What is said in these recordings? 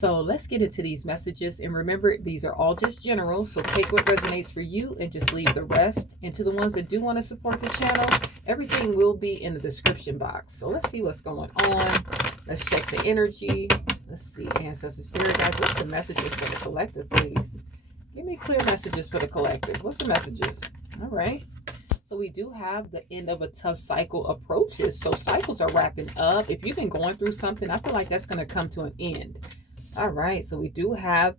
So let's get into these messages, and remember, these are all just general, so take what resonates for you and just leave the rest. And to the ones that do want to support the channel, everything will be in the description box. So let's see what's going on. Let's check the energy. Let's see, ancestor spirit guides, what's the messages for the collective, please? Give me clear messages for the collective. What's the messages? All right. So we do have the end of a tough cycle approaches. So cycles are wrapping up. If you've been going through something, I feel like that's going to come to an end. All right, so we do have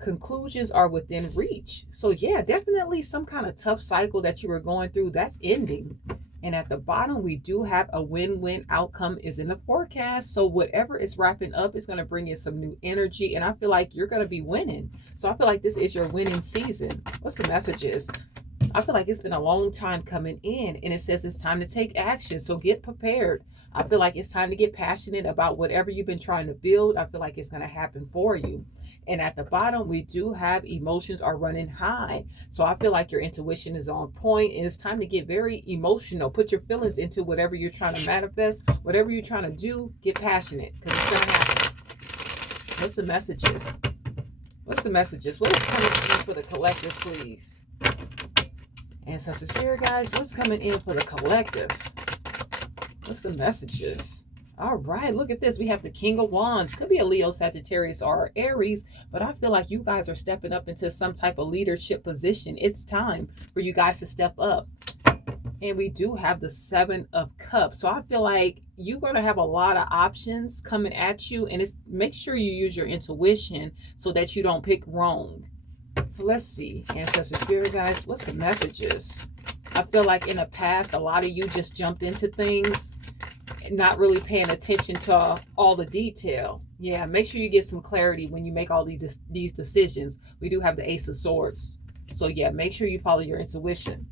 conclusions are within reach. So yeah, definitely some kind of tough cycle that you were going through, that's ending. And at the bottom, we do have a win-win outcome is in the forecast. So whatever is wrapping up is going to bring in some new energy. And I feel like you're going to be winning. So I feel like this is your winning season. What's the messages? I feel like it's been a long time coming in, and it says it's time to take action. So get prepared. I feel like it's time to get passionate about whatever you've been trying to build. I feel like it's going to happen for you. And at the bottom, we do have emotions are running high. So I feel like your intuition is on point, and it's time to get very emotional. Put your feelings into whatever you're trying to manifest, whatever you're trying to do, get passionate because it's going to happen. What's the messages? What's the messages? What is coming in for the collective, please? Ancestor spirit guys, what's coming in for the collective? What's the messages? All right, look at this. We have the King of Wands. Could be a Leo, Sagittarius, or Aries, but I feel like you guys are stepping up into some type of leadership position. It's time for you guys to step up. And we do have the Seven of Cups. So I feel like you're going to have a lot of options coming at you, and it's make sure you use your intuition so that you don't pick wrong. So let's see, ancestor spirit guys, what's the messages? I feel like in the past, a lot of you just jumped into things, not really paying attention to all the detail. Yeah, make sure you get some clarity when you make all these decisions. We do have the Ace of Swords. So yeah, make sure you follow your intuition.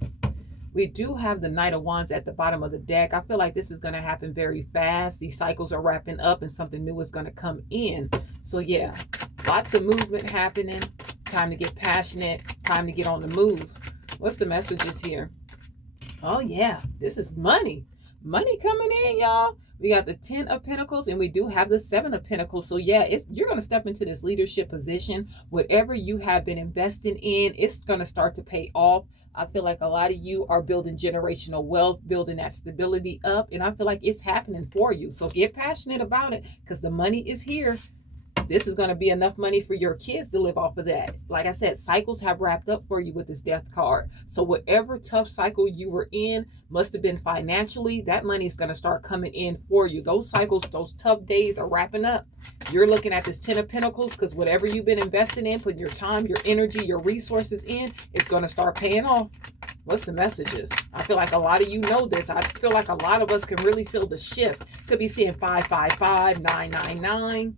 We do have the Knight of Wands at the bottom of the deck. I feel like this is going to happen very fast. These cycles are wrapping up and something new is going to come in. So yeah, lots of movement happening. Time to get passionate. Time to get on the move. What's the messages here? Oh yeah, this is money. Money coming in, y'all. We got the 10 of Pentacles and we do have the 7 of Pentacles. So yeah, you're going to step into this leadership position. Whatever you have been investing in, it's going to start to pay off. I feel like a lot of you are building generational wealth, building that stability up. And I feel like it's happening for you. So get passionate about it because the money is here. This is going to be enough money for your kids to live off of that. Like I said, cycles have wrapped up for you with this death card. So whatever tough cycle you were in must have been financially, that money is going to start coming in for you. Those cycles, those tough days are wrapping up. You're looking at this 10 of Pentacles because whatever you've been investing in, putting your time, your energy, your resources in, it's going to start paying off. What's the messages? I feel like a lot of you know this. I feel like a lot of us can really feel the shift. Could be seeing 555, 999.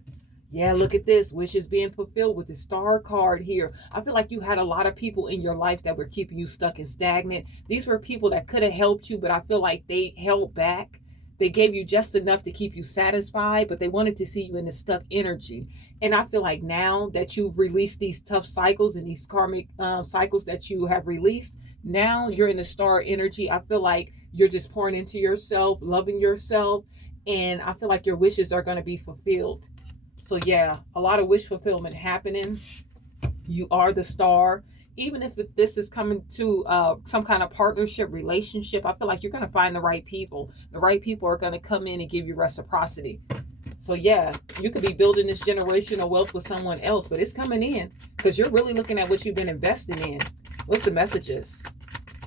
Yeah, look at this. Wishes being fulfilled with the Star card here. I feel like you had a lot of people in your life that were keeping you stuck and stagnant. These were people that could have helped you, but I feel like they held back. They gave you just enough to keep you satisfied, but they wanted to see you in the stuck energy. And I feel like now that you've released these tough cycles and these karmic cycles that you have released, now you're in the Star energy. I feel like you're just pouring into yourself, loving yourself, and I feel like your wishes are going to be fulfilled. So yeah, a lot of wish fulfillment happening. You are the Star. Even if this is coming to some kind of partnership relationship, I feel like you're going to find the right people. The right people are going to come in and give you reciprocity. So yeah, you could be building this generational wealth with someone else, but it's coming in because you're really looking at what you've been investing in. What's the messages?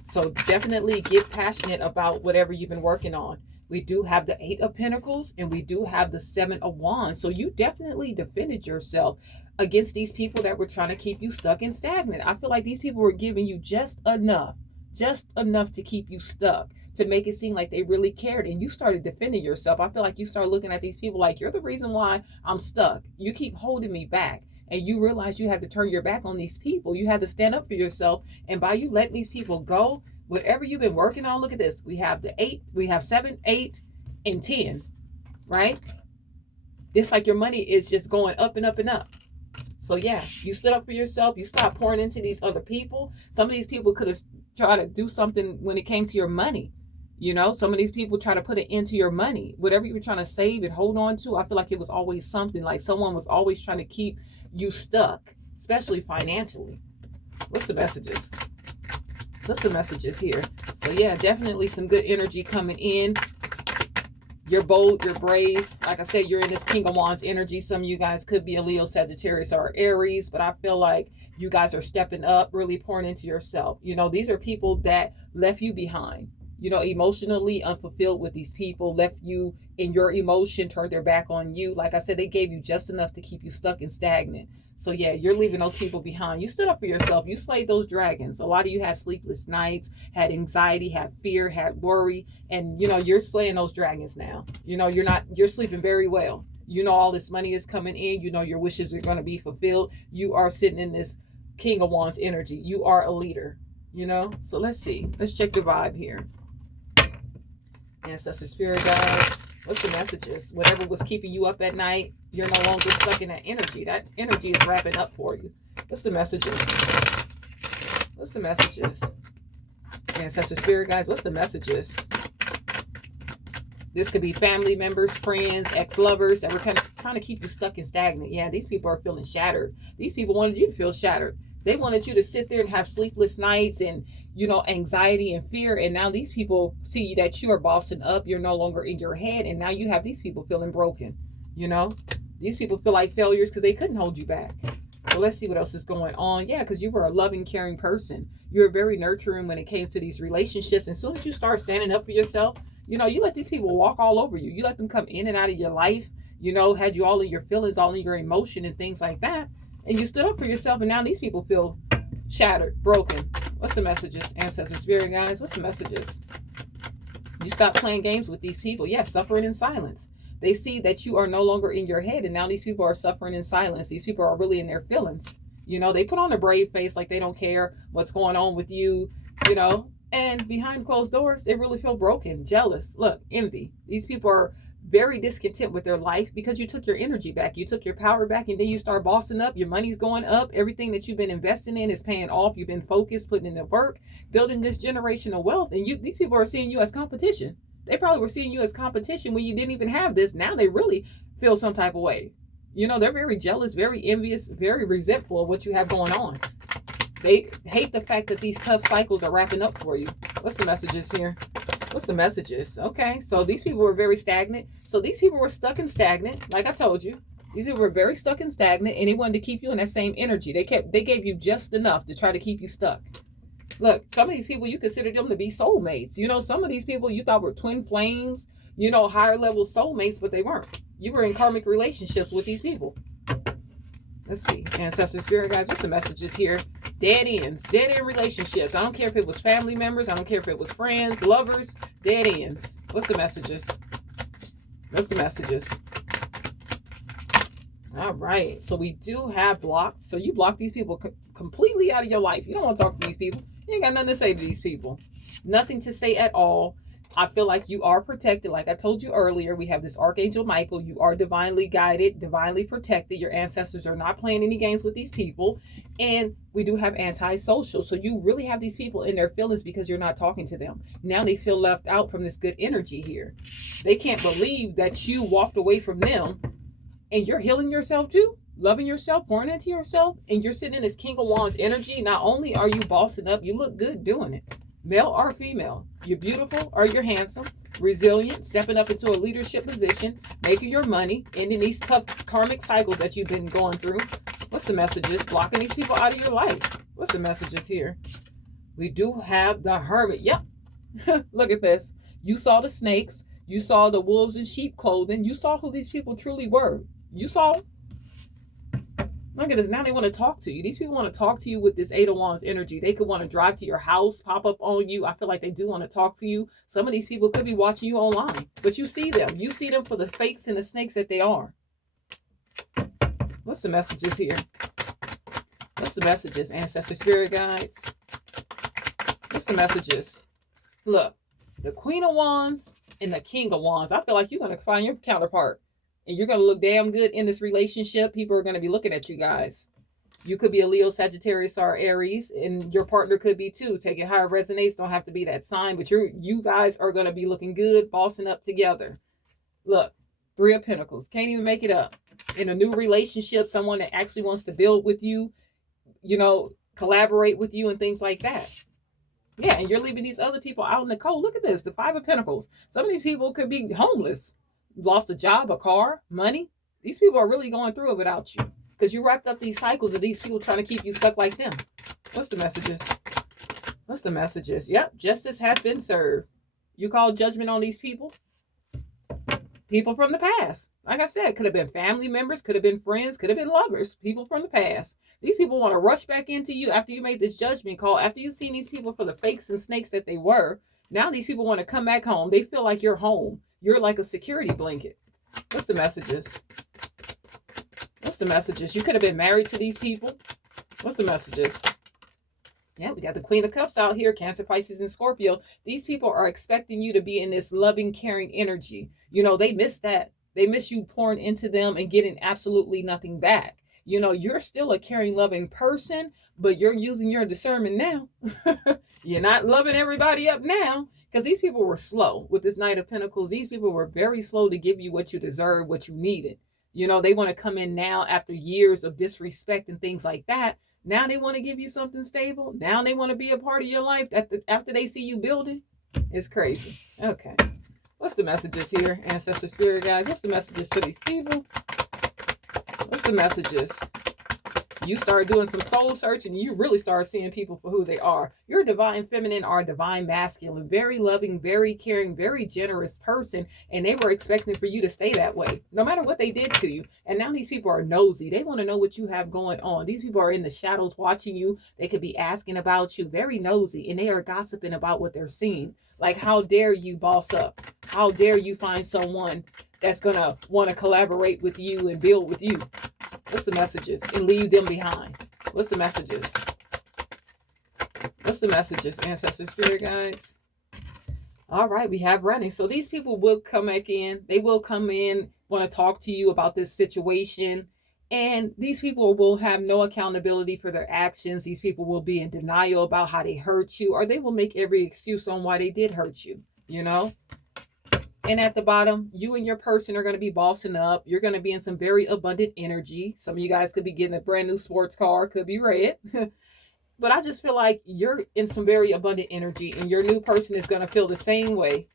So definitely get passionate about whatever you've been working on. We do have the 8 of Pentacles and we do have the 7 of Wands. So you definitely defended yourself against these people that were trying to keep you stuck and stagnant. I feel like these people were giving you just enough to keep you stuck, to make it seem like they really cared. And you started defending yourself. I feel like you started looking at these people like, you're the reason why I'm stuck. You keep holding me back. And you realize you had to turn your back on these people. You had to stand up for yourself. And by you letting these people go, whatever you've been working on, look at this. We have the 8, we have 7, 8, and 10, right? It's like your money is just going up and up and up. So yeah, you stood up for yourself. You stopped pouring into these other people. Some of these people could have tried to do something when it came to your money. You know, some of these people try to put it into your money. Whatever you were trying to save and hold on to, I feel like it was always something. Like someone was always trying to keep you stuck, especially financially. What's the messages? What's the messages here? So yeah, definitely some good energy coming in. You're bold, you're brave. Like I said, you're in this King of Wands energy. Some of you guys could be a Leo, Sagittarius, or Aries, but I feel like you guys are stepping up, really pouring into yourself. You know, these are people that left you behind, you know, emotionally unfulfilled with these people, left you in your emotion, turned their back on you. Like I said, they gave you just enough to keep you stuck and stagnant. So yeah, you're leaving those people behind. You stood up for yourself. You slayed those dragons. A lot of you had sleepless nights, had anxiety, had fear, had worry. And you know, you're slaying those dragons now. You know, you're sleeping very well. You know, all this money is coming in. You know, your wishes are going to be fulfilled. You are sitting in this King of Wands energy. You are a leader, you know? So let's see. Let's check the vibe here. Ancestor spirit guides. What's the messages? Whatever was keeping you up at night, you're no longer stuck in that energy. That energy is wrapping up for you. What's the messages? What's the messages? Ancestor spirit guides, what's the messages? This could be family members, friends, ex-lovers that were kind of trying to keep you stuck and stagnant. Yeah, these people are feeling shattered. These people wanted you to feel shattered. They wanted you to sit there and have sleepless nights and, you know, anxiety and fear. And now these people see that you are bossing up. You're no longer in your head. And now you have these people feeling broken. You know, these people feel like failures because they couldn't hold you back. So let's see what else is going on. Yeah, because you were a loving, caring person. You were very nurturing when it came to these relationships. And as soon as you start standing up for yourself, you know, you let these people walk all over you. You let them come in and out of your life, you know, had you all in your feelings, all in your emotion and things like that. And you stood up for yourself, and now these people feel shattered, broken. What's the messages? Ancestor spirit guides, what's the messages? You stop playing games with these people. Yes, suffering in silence. They see that you are no longer in your head, and now these people are suffering in silence. These people are really in their feelings. You know, they put on a brave face like they don't care what's going on with you, you know, and behind closed doors, they really feel broken, jealous. Look, envy. These people are very discontent with their life because you took your energy back. You took your power back, and then you start bossing up. Your money's going up. Everything that you've been investing in is paying off. You've been focused, putting in the work, building this generational wealth. And these people are seeing you as competition. They probably were seeing you as competition when you didn't even have this. Now they really feel some type of way. You know, they're very jealous, very envious, very resentful of what you have going on. They hate the fact that these tough cycles are wrapping up for you. What's the messages here? What's the messages? Okay, so these people were very stagnant. So these people were stuck and stagnant. Like I told you, these people were very stuck and stagnant, and they wanted to keep you in that same energy. They gave you just enough to try to keep you stuck. Look, some of these people, you consider them to be soulmates. You know, some of these people you thought were twin flames, you know, higher level soulmates, but they weren't. You were in karmic relationships with these people. Let's see. Ancestor spirit guys, what's the messages here? Dead ends. Dead end relationships. I don't care if it was family members. I don't care if it was friends, lovers. Dead ends. What's the messages? What's the messages? All right. So we do have blocked. So you block these people completely out of your life. You don't want to talk to these people. You ain't got nothing to say to these people. Nothing to say at all. I feel like you are protected. Like I told you earlier, we have this Archangel Michael. You are divinely guided, divinely protected. Your ancestors are not playing any games with these people. And we do have antisocial. So you really have these people in their feelings because you're not talking to them. Now they feel left out from this good energy here. They can't believe that you walked away from them and you're healing yourself too, loving yourself, pouring into yourself. And you're sitting in this King of Wands energy. Not only are you bossing up, you look good doing it. Male or female, you're beautiful or you're handsome, resilient, stepping up into a leadership position, making your money, ending these tough karmic cycles that you've been going through. What's the messages? Blocking these people out of your life. What's the messages here? We do have the Hermit. Yep. Look at this. You saw the snakes. You saw the wolves in sheep clothing. You saw who these people truly were. You saw. Look at this. Now they want to talk to you. These people want to talk to you with this Eight of Wands energy. They could want to drive to your house, pop up on you. I feel like they do want to talk to you. Some of these people could be watching you online, but you see them. You see them for the fakes and the snakes that they are. What's the messages here? What's the messages, ancestor spirit guides? What's the messages? Look, the Queen of Wands and the King of Wands. I feel like you're going to find your counterpart. And you're going to look damn good in this relationship. People are going to be looking at you guys. You could be a Leo, Sagittarius, or Aries, and your partner could be too. Take it how it resonates. Don't have to be that sign, but you guys are going to be looking good, bossing up together. Look, Three of Pentacles. Can't even make it up. In a new relationship, someone that actually wants to build with you, you know, collaborate with you and things like that. Yeah, and you're leaving these other people out in the cold. Look at this, the Five of Pentacles. Some of these people could be homeless, lost a job, a car, money. These people are really going through it without you because you wrapped up these cycles of these people trying to keep you stuck like them. What's the messages? What's the messages? Yep, justice has been served. You call judgment on these people? People from the past. Like I said, could have been family members, could have been friends, could have been lovers. People from the past. These people want to rush back into you after you made this judgment call, after you've seen these people for the fakes and snakes that they were. Now these people want to come back home. They feel like you're home. You're like a security blanket. What's the messages? What's the messages? You could have been married to these people. What's the messages? Yeah, we got the Queen of Cups out here, Cancer, Pisces, and Scorpio. These people are expecting you to be in this loving, caring energy. You know, they miss that. They miss you pouring into them and getting absolutely nothing back. You know, you're still a caring, loving person, but you're using your discernment now. You're not loving everybody up now because these people were slow with this Knight of Pentacles. These people were very slow to give you what you deserve, what you needed. You know, they want to come in now after years of disrespect and things like that. Now they want to give you something stable. Now they want to be a part of your life after they see you building. It's crazy. Okay. What's the messages here, Ancestor Spirit Guys? What's the messages for these people? What's the messages? You start doing some soul searching and you really start seeing people for who they are. You're a divine feminine or a divine masculine, very loving, very caring, very generous person. And they were expecting for you to stay that way, no matter what they did to you. And now these people are nosy. They want to know what you have going on. These people are in the shadows watching you. They could be asking about you, very nosy, and they are gossiping about what they're seeing. Like, how dare you boss up? How dare you find someone that's going to want to collaborate with you and build with you? What's the messages? And leave them behind. What's the messages? What's the messages, Ancestor Spirit Guides? All right, we have running. So these people will come back in. They will come in, want to talk to you about this situation. And these people will have no accountability for their actions. These people will be in denial about how they hurt you, or they will make every excuse on why they did hurt you, you know? And at the bottom, you and your person are going to be bossing up. You're going to be in some very abundant energy. Some of you guys could be getting a brand new sports car, could be red. But I just feel like you're in some very abundant energy, and your new person is going to feel the same way.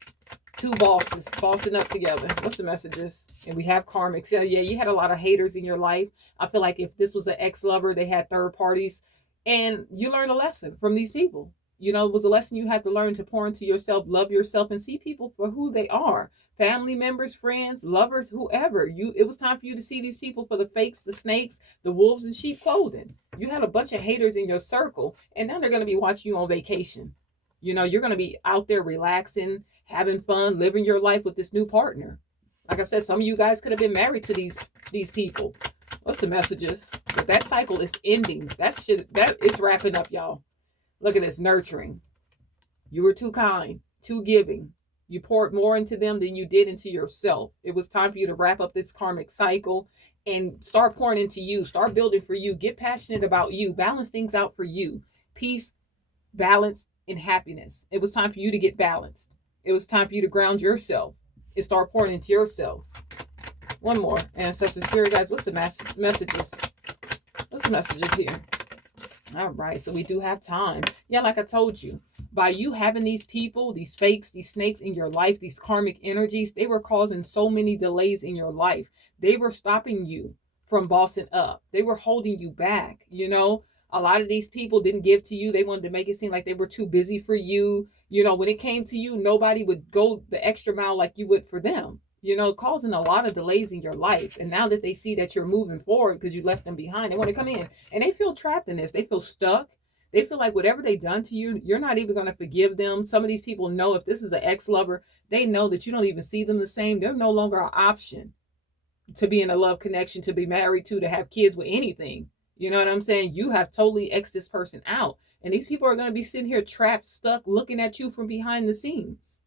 Two bosses bossing up together. What's the messages? And we have karmics. Yeah, you had a lot of haters in your life. I feel like if this was an ex-lover, they had third parties, and you learned a lesson from these people. You know, it was a lesson you had to learn to pour into yourself, love yourself, and see people for who they are. Family members, friends, lovers, whoever. It was time for you to see these people for the fakes, the snakes, the wolves in sheep clothing. You had a bunch of haters in your circle, and now they're going to be watching you on vacation. You know, you're going to be out there relaxing, having fun, living your life with this new partner. Like I said, some of you guys could have been married to these people. What's the messages? But that cycle is ending. That is wrapping up, y'all. Look at this, nurturing. You were too kind, too giving. You poured more into them than you did into yourself. It was time for you to wrap up this karmic cycle and start pouring into you. Start building for you. Get passionate about you. Balance things out for you. Peace, balance, and happiness. It was time for you to get balanced. It was time for you to ground yourself and start pouring into yourself. One more, Ancestor Spirit Guys. What's the messages? What's the messages here? All right, so we do have time. Yeah, like I told you, by you having these people, these fakes, these snakes in your life, these karmic energies, they were causing so many delays in your life. They were stopping you from bossing up. They were holding you back. You know, a lot of these people didn't give to you. They wanted to make it seem like they were too busy for you. You know, when it came to you, nobody would go the extra mile like you would for them. You know, causing a lot of delays in your life. And now that they see that you're moving forward because you left them behind, they want to come in and they feel trapped in this. They feel stuck. They feel like whatever they done to you, you're not even going to forgive them. Some of these people know if this is an ex-lover, they know that you don't even see them the same. They're no longer an option to be in a love connection, to be married to have kids with anything. You know what I'm saying? You have totally X'd this person out. And these people are going to be sitting here trapped, stuck, looking at you from behind the scenes.